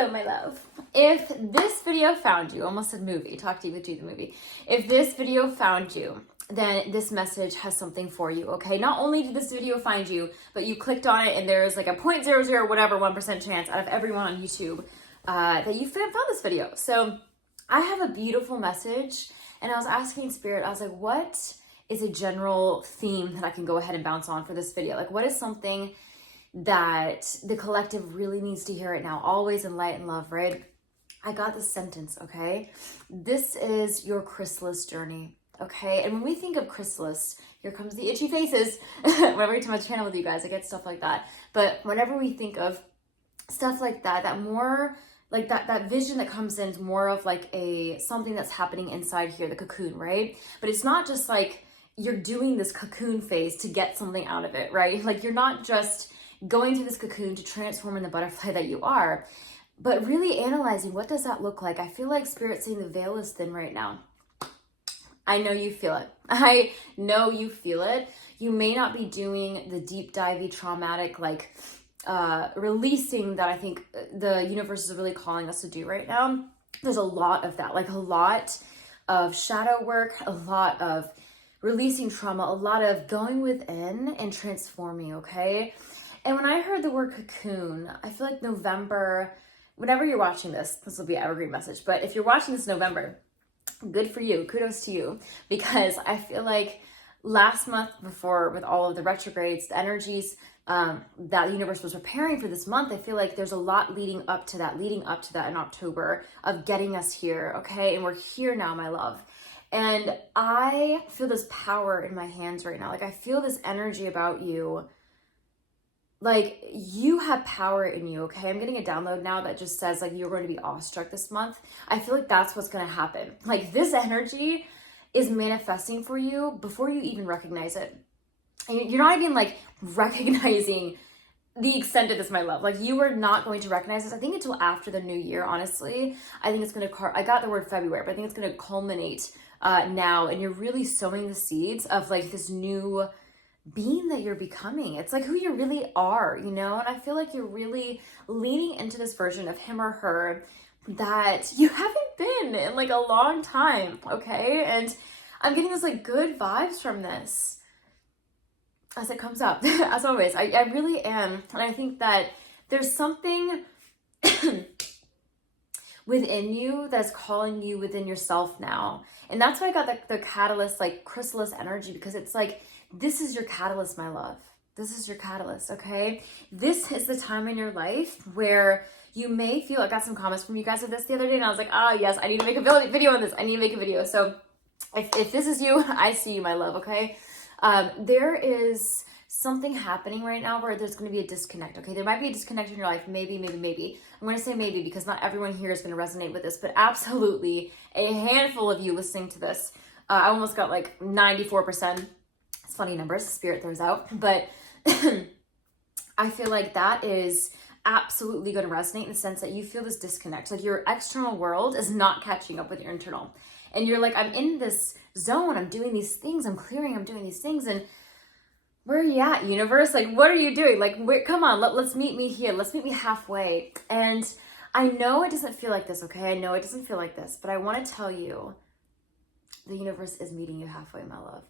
Hello, my love. If this video found you, almost said movie, Talk Deep with G the movie. If this video found you, then this message has something for you, okay? Not only did this video find you, but you clicked on it and there's like a 0.00 whatever 1% chance out of everyone on YouTube that you found this video. So I have a beautiful message, and I was asking Spirit, I was like, what is a general theme that I can go ahead and bounce on for this video? Like, what is something that the collective really needs to hear right now? Always in light and love, right? I got this sentence, okay? This is your chrysalis journey, okay? And when we think of chrysalis, here comes the itchy faces. Whenever I turn my channel with you guys, I get stuff like that. But whenever we think of stuff like that, that more like that vision that comes in is more of like something that's happening inside here, the cocoon, right? But it's not just like you're doing this cocoon phase to get something out of it, right? Like you're not just going through this cocoon to transform in the butterfly that you are, but really analyzing, what does that look like? I feel like Spirit's saying the veil is thin right now. I know you feel it. I know you feel it. You may not be doing the deep divey traumatic, like releasing that I think the universe is really calling us to do right now. There's a lot of that, like a lot of shadow work, a lot of releasing trauma, a lot of going within and transforming, okay? And when I heard the word cocoon, I feel like November, whenever you're watching this will be an evergreen message, but if you're watching this November, good for you, kudos to you, because I feel like last month before, with all of the retrogrades, the energies that the universe was preparing for this month, I feel like there's a lot leading up to that in October of getting us here, okay? And we're here now, my love. And I feel this power in my hands right now. Like I feel this energy about you. Like you have power in you, okay? I'm getting a download now that just says like you're going to be awestruck this month. I feel like that's what's going to happen. Like this energy is manifesting for you before you even recognize it. And you're not even like recognizing the extent of this, my love. Like you are not going to recognize this, I think, until after the new year, honestly. I think it's going to, I got the word February, but I think it's going to culminate now. And you're really sowing the seeds of like this new being that you're becoming. It's like who you really are, you know? And I feel like you're really leaning into this version of him or her that you haven't been in like a long time, okay? And I'm getting this like good vibes from this as it comes up, as always. I really am. And I think that there's something within you that's calling you within yourself now. And that's why I got the catalyst, like chrysalis energy, because it's like, this is your catalyst, my love. This is your catalyst, okay? This is the time in your life where you may feel, I got some comments from you guys of this the other day, and I was like, oh yes, I need to make a video on this. I need to make a video. So if this is you, I see you, my love, okay? There is something happening right now where there's going to be a disconnect, okay? There might be a disconnect in your life, maybe. I'm going to say maybe because not everyone here is going to resonate with this, but absolutely a handful of you listening to this. I almost got like 94%. It's funny numbers, Spirit throws out, but I feel like that is absolutely going to resonate in the sense that you feel this disconnect. Like your external world is not catching up with your internal. And you're like, I'm in this zone, I'm doing these things, I'm clearing, I'm doing these things, and where are you at, universe? Like, what are you doing? Like, come on, let's meet me here. Let's meet me halfway. And I know it doesn't feel like this, okay? I know it doesn't feel like this, but I want to tell you, the universe is meeting you halfway, my love.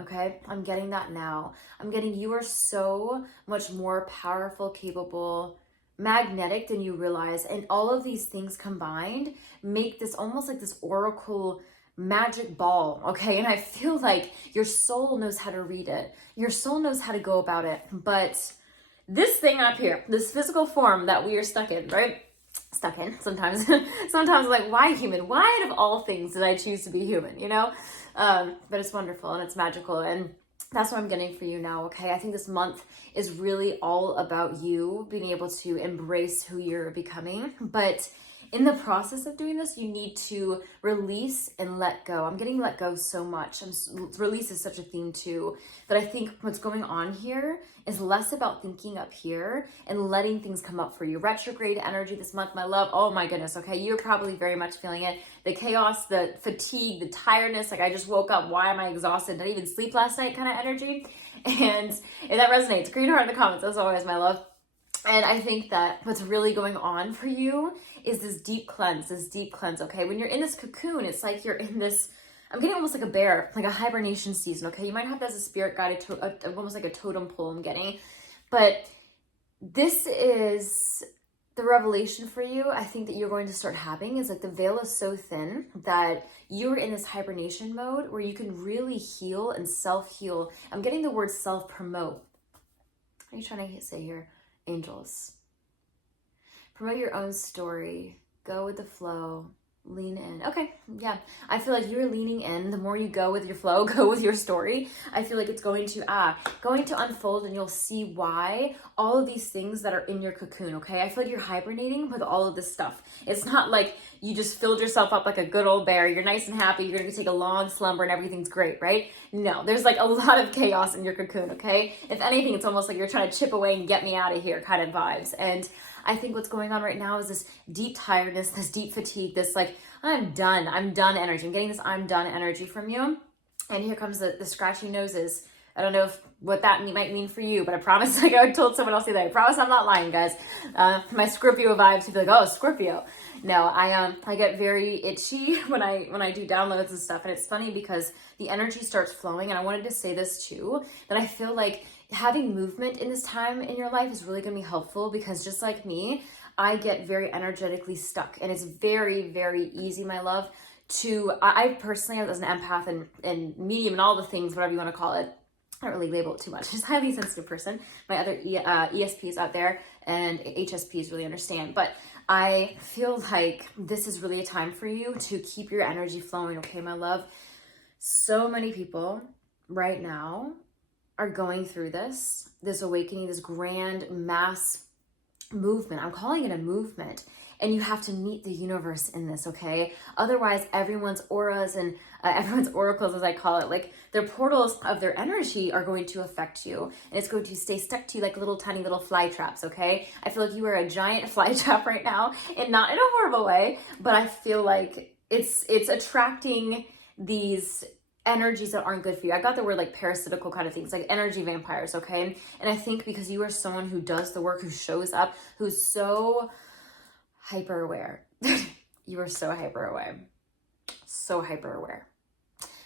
Okay? I'm getting that now. I'm getting, you are so much more powerful, capable, magnetic than you realize. And all of these things combined make this almost like this oracle magic ball, okay? And I feel like your soul knows how to read it. Your soul knows how to go about it. But this thing up here, this physical form that we are stuck in, right? Stuck in sometimes. Sometimes like, why human? Why out of all things did I choose to be human, you know? But it's wonderful and it's magical, and that's what I'm getting for you now, okay? I think this month is really all about you being able to embrace who you're becoming, but in the process of doing this, you need to release and let go. I'm getting let go so much. Release is such a theme too, but I think what's going on here is less about thinking up here and letting things come up for you. Retrograde energy this month, my love. Oh my goodness, okay? You're probably very much feeling it. The chaos, the fatigue, the tiredness, like I just woke up, why am I exhausted? Didn't even sleep last night kind of energy. And if that resonates, green heart in the comments as always, my love. And I think that what's really going on for you is this deep cleanse, okay? When you're in this cocoon, it's like you're in this, I'm getting almost like a bear, like a hibernation season, okay? You might have that as a spirit guide, almost like a totem pole I'm getting. But this is the revelation for you. I think that you're going to start having is like the veil is so thin that you're in this hibernation mode where you can really heal and self-heal. I'm getting the word self-promote. What are you trying to say here? Angels. Promote your own story. Go with the flow. Lean in. Okay, yeah. I feel like you're leaning in. The more you go with your flow, go with your story, I feel like it's going to unfold, and you'll see why all of these things that are in your cocoon, okay? I feel like you're hibernating with all of this stuff. It's not like you just filled yourself up like a good old bear. You're nice and happy. You're going to take a long slumber and everything's great, right? No, there's like a lot of chaos in your cocoon, okay? If anything, it's almost like you're trying to chip away and get me out of here kind of vibes. And I think what's going on right now is this deep tiredness, this deep fatigue, this like, I'm done energy. I'm getting this I'm done energy from you. And here comes the scratchy noses. I don't know what that might mean for you, but I promise, like I told someone else the other day, I promise I'm not lying, guys. My Scorpio vibes, you'd be like, oh, Scorpio. No, I get very itchy when I do downloads and stuff. And it's funny because the energy starts flowing. And I wanted to say this too, that I feel like having movement in this time in your life is really going to be helpful, because just like me, I get very energetically stuck, and it's very, very easy, my love, I personally, as an empath and medium and all the things, whatever you want to call it, I don't really label it too much. Just highly sensitive person. My other ESPs out there and HSPs really understand. But I feel like this is really a time for you to keep your energy flowing, okay, my love? So many people right now are going through this awakening, this grand mass movement. I'm calling it a movement. And you have to meet the universe in this, okay? Otherwise, everyone's auras and everyone's oracles, as I call it, like their portals of their energy are going to affect you. And it's going to stay stuck to you like little tiny little fly traps, okay? I feel like you are a giant fly trap right now, and not in a horrible way, but I feel like it's attracting these energies that aren't good for you. I got the word like parasitical kind of things, like energy vampires, okay? And I think because you are someone who does the work, who shows up, who's so hyper aware. You are so hyper aware. So hyper aware.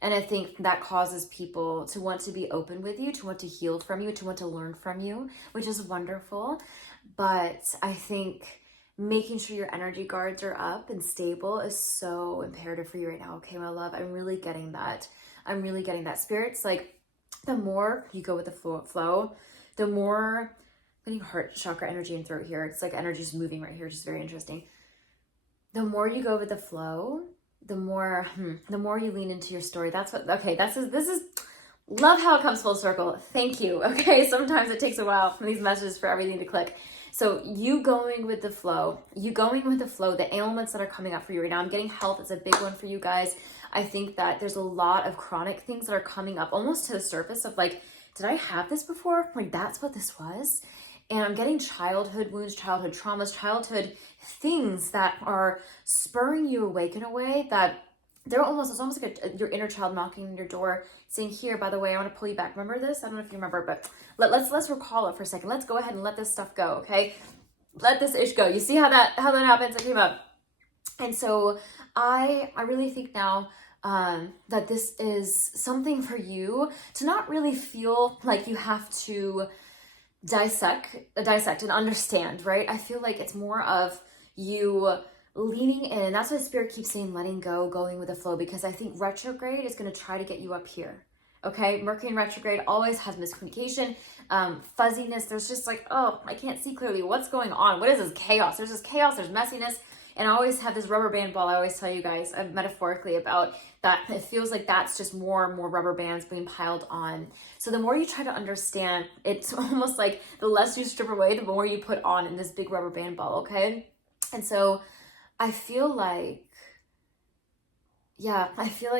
And I think that causes people to want to be open with you, to want to heal from you, to want to learn from you, which is wonderful. But I think making sure your energy guards are up and stable is so imperative for you right now. Okay, my love, I'm really getting that. Spirits, like, the more you go with the flow, the more, I'm getting heart chakra energy and throat here. It's like energy's moving right here, which is very interesting. The more you go with the flow, the more you lean into your story. This is love how it comes full circle. Thank you. Okay, sometimes it takes a while for these messages for everything to click. So you going with the flow, the ailments that are coming up for you right now. I'm getting health. It's a big one for you guys. I think that there's a lot of chronic things that are coming up almost to the surface of like, did I have this before? Like, that's what this was. And I'm getting childhood wounds, childhood traumas, childhood things that are spurring you awake in a way that it's almost like your inner child knocking on your door saying, here, by the way, I want to pull you back. Remember this? I don't know if you remember, but let's recall it for a second. Let's go ahead and let this stuff go, okay? Let this ish go. You see how that happens? It came up. And so I really think now that this is something for you to not really feel like you have to dissect and understand, right? I feel like it's more of you leaning in. That's why Spirit keeps saying letting go, going with the flow, because I think retrograde is going to try to get you up here. Okay, Mercury in retrograde always has miscommunication, fuzziness. There's just like, oh, I can't see clearly. What's going on? What is this chaos? There's this chaos, there's messiness. And I always have this rubber band ball I always tell you guys metaphorically about that. It feels like that's just more and more rubber bands being piled on. So the more you try to understand, it's almost like the less you strip away, the more you put on in this big rubber band ball, okay? And so I feel like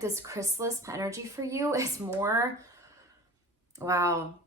this chrysalis energy for you is more, wow.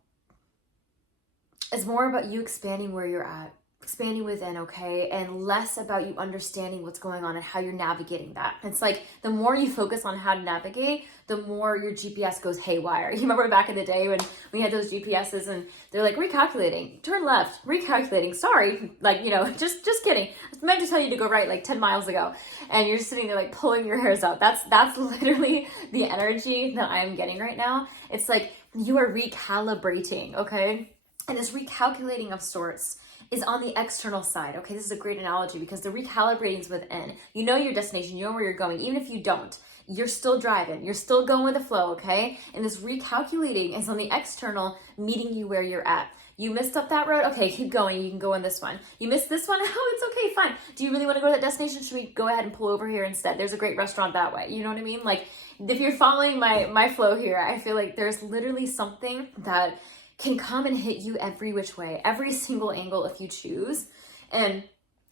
It's more about you expanding where you're at. expanding within, okay, and less about you understanding what's going on and how you're navigating that. It's like the more you focus on how to navigate, the more your GPS goes haywire. You remember back in the day when we had those GPSs and they're like, recalculating, turn left, recalculating, sorry, like, you know, just kidding. I meant to tell you to go right like 10 miles ago, and you're just sitting there like pulling your hairs out. That's literally the energy that I'm getting right now. It's like you are recalibrating, okay? And this recalculating of sorts is on the external side, okay? This is a great analogy because the recalibrating is within. You know your destination, you know where you're going. Even if you don't, you're still driving, you're still going with the flow, okay? And this recalculating is on the external, meeting you where you're at. You missed up that road? Okay, keep going. You can go in this one. You missed this one? Oh, it's okay, fine. Do you really want to go to that destination? Should we go ahead and pull over here instead? There's a great restaurant that way. You know what I mean? Like, if you're following my flow here, I feel like there's literally something that can come and hit you every which way, every single angle if you choose. And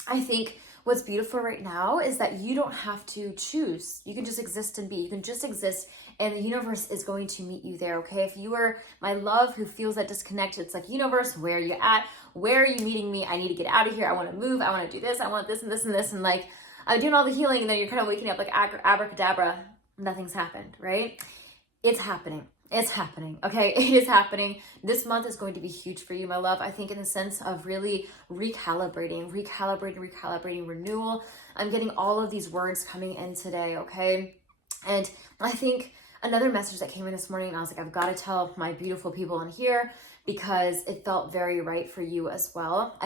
I think what's beautiful right now is that you don't have to choose. You can just exist and be. You can just exist, and the universe is going to meet you there, okay? If you are my love who feels that disconnect, it's like, universe, where are you at? Where are you meeting me? I need to get out of here. I want to move. I want to do this. I want this and this and this. And like, I'm doing all the healing, and then you're kind of waking up like abracadabra. Nothing's happened, right? It's happening. It's happening, okay? It is happening. This month is going to be huge for you, my love. I think in the sense of really recalibrating, renewal. I'm getting all of these words coming in today, okay? And I think another message that came in this morning, and I was like, I've got to tell my beautiful people in here because it felt very right for you as well.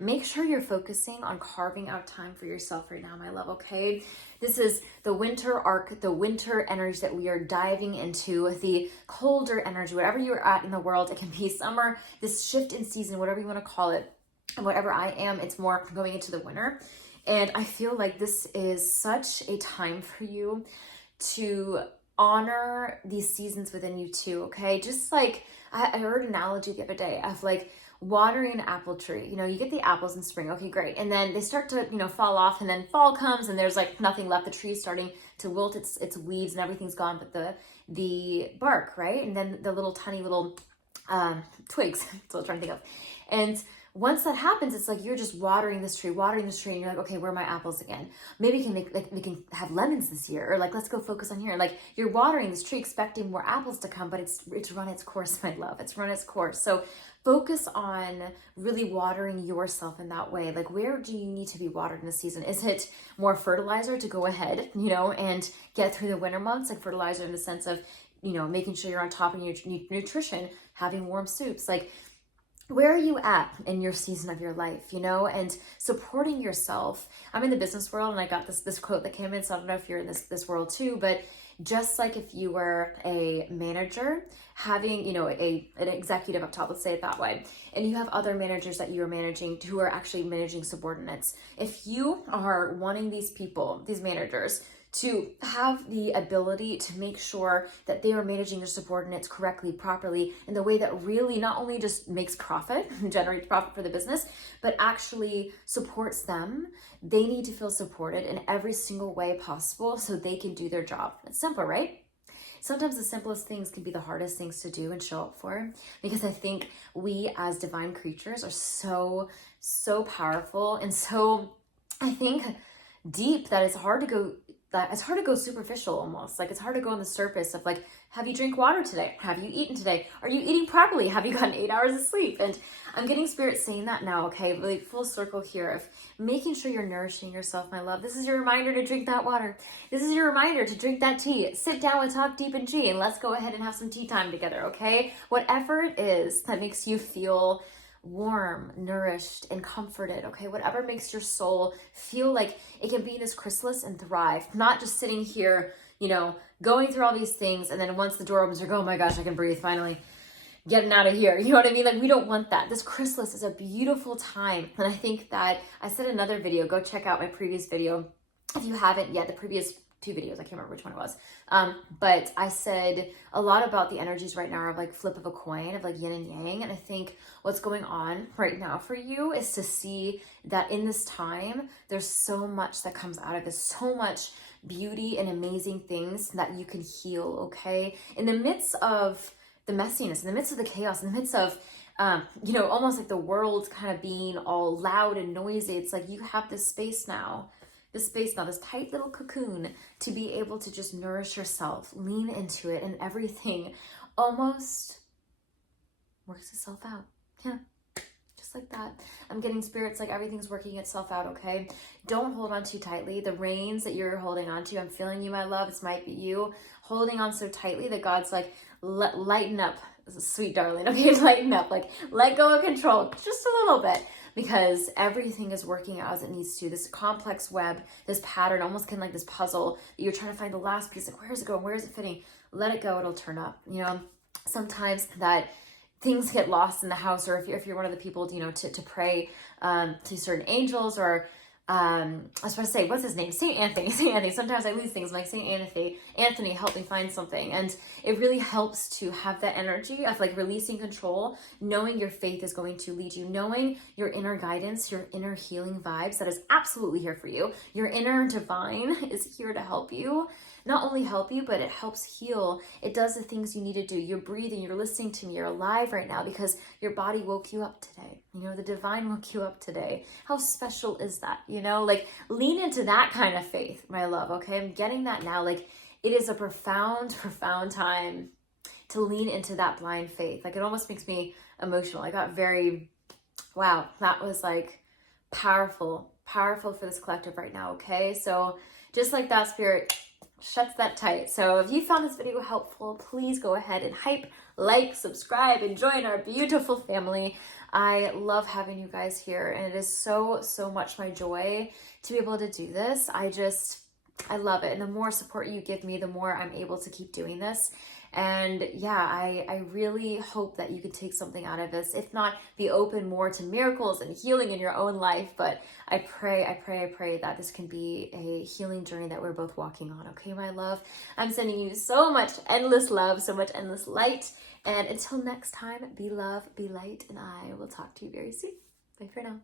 Make sure you're focusing on carving out time for yourself right now, my love, okay? This is the winter arc, the winter energy that we are diving into, the colder energy, whatever you're at in the world. It can be summer, this shift in season, whatever you want to call it. And whatever I am, it's more going into the winter. And I feel like this is such a time for you to honor these seasons within you too, okay? Just like I heard an analogy the other day of like watering an apple tree. You know, you get the apples in spring, okay, great. And then they start to, fall off, and then fall comes and there's like nothing left. The tree's starting to wilt its leaves and everything's gone but the bark, right? And then the little tiny little twigs, that's what I'm trying to think of. And once that happens, it's like you're just watering this tree, and you're like, okay, where are my apples again? Maybe we can have lemons this year, or like, let's go focus on here. Like, you're watering this tree, expecting more apples to come, but it's run its course, my love. It's run its course. So focus on really watering yourself in that way. Like, where do you need to be watered in the season? Is it more fertilizer to go ahead, and get through the winter months? Like fertilizer in the sense of, making sure you're on top of your nutrition, having warm soups, like, where are you at in your season of your life, and supporting yourself. I'm in the business world, and I got this quote that came in, so I don't know if you're in this world too, but just like if you were a manager having, an executive up top, let's say it that way, and you have other managers that you are managing who are actually managing subordinates. If you are wanting these people, these managers, to have the ability to make sure that they are managing their subordinates correctly, properly, in the way that really not only just makes profit, generates profit for the business, but actually supports them. They need to feel supported in every single way possible so they can do their job. It's simple, right? Sometimes the simplest things can be the hardest things to do and show up for, because I think we as divine creatures are so powerful and so, I think, deep that it's hard to go superficial almost. Like, it's hard to go on the surface of like, have you drank water today? Have you eaten today? Are you eating properly? Have you gotten 8 hours of sleep? And I'm getting spirit saying that now, okay? Really full circle here of making sure you're nourishing yourself, my love. This is your reminder to drink that water. This is your reminder to drink that tea. Sit down with Talk Deep and G, and let's go ahead and have some tea time together, okay? Whatever it is that makes you feel warm, nourished, and comforted, okay? Whatever makes your soul feel like it can be in this chrysalis and thrive, not just sitting here, going through all these things, and then once the door opens, you're going, oh my gosh, I can breathe, finally, getting out of here. You know what I mean? Like, we don't want that. This chrysalis is a beautiful time, and I think that I said in another video, go check out my previous video if you haven't yet, the previous 2 videos, I can't remember which one it was, but I said a lot about the energies right now of like flip of a coin, of like yin and yang, and I think what's going on right now for you is to see that in this time, there's so much that comes out of this, so much beauty and amazing things that you can heal, okay? In the midst of the messiness, in the midst of the chaos, in the midst of you know, almost like the world kind of being all loud and noisy. It's like you have this space now, this tight little cocoon to be able to just nourish yourself, lean into it, and everything almost works itself out. Yeah. Just like that. I'm getting spirits like everything's working itself out, okay? Don't hold on too tightly. The reins that you're holding on to, I'm feeling you, my love. It might be you holding on so tightly that God's like, lighten up, sweet darling, okay? Lighten up, like let go of control just a little bit, because everything is working out as it needs to. This complex web, this pattern, almost kind of like this puzzle that you're trying to find the last piece, like where is it going? Where is it fitting? Let it go, it'll turn up. You know, sometimes that things get lost in the house, or if you're one of the people, you know, to pray to certain angels, or I was supposed to say, what's his name? Saint Anthony. Sometimes I lose things. I'm like, Saint Anthony, help me find something. And it really helps to have that energy of like releasing control, knowing your faith is going to lead you, knowing your inner guidance, your inner healing vibes that is absolutely here for you. Your inner divine is here to help you. Not only help you, but it helps heal. It does the things you need to do. You're breathing, you're listening to me, you're alive right now because your body woke you up today. You know, the divine woke you up today. How special is that? You know, like lean into that kind of faith, my love, okay? I'm getting that now. Like it is a profound, profound time to lean into that blind faith. Like it almost makes me emotional. I got very, wow, that was like powerful for this collective right now, okay? So just like that, spirit shuts that tight. So if you found this video helpful, please go ahead and hype, like, subscribe, and join our beautiful family. I love having you guys here, and it is so much my joy to be able to do this. I love it. And the more support you give me, the more I'm able to keep doing this. And yeah, I really hope that you could take something out of this. If not, be open more to miracles and healing in your own life. But I pray that this can be a healing journey that we're both walking on. Okay, my love? I'm sending you so much endless love, so much endless light. And until next time, be love, be light, and I will talk to you very soon. Bye for now.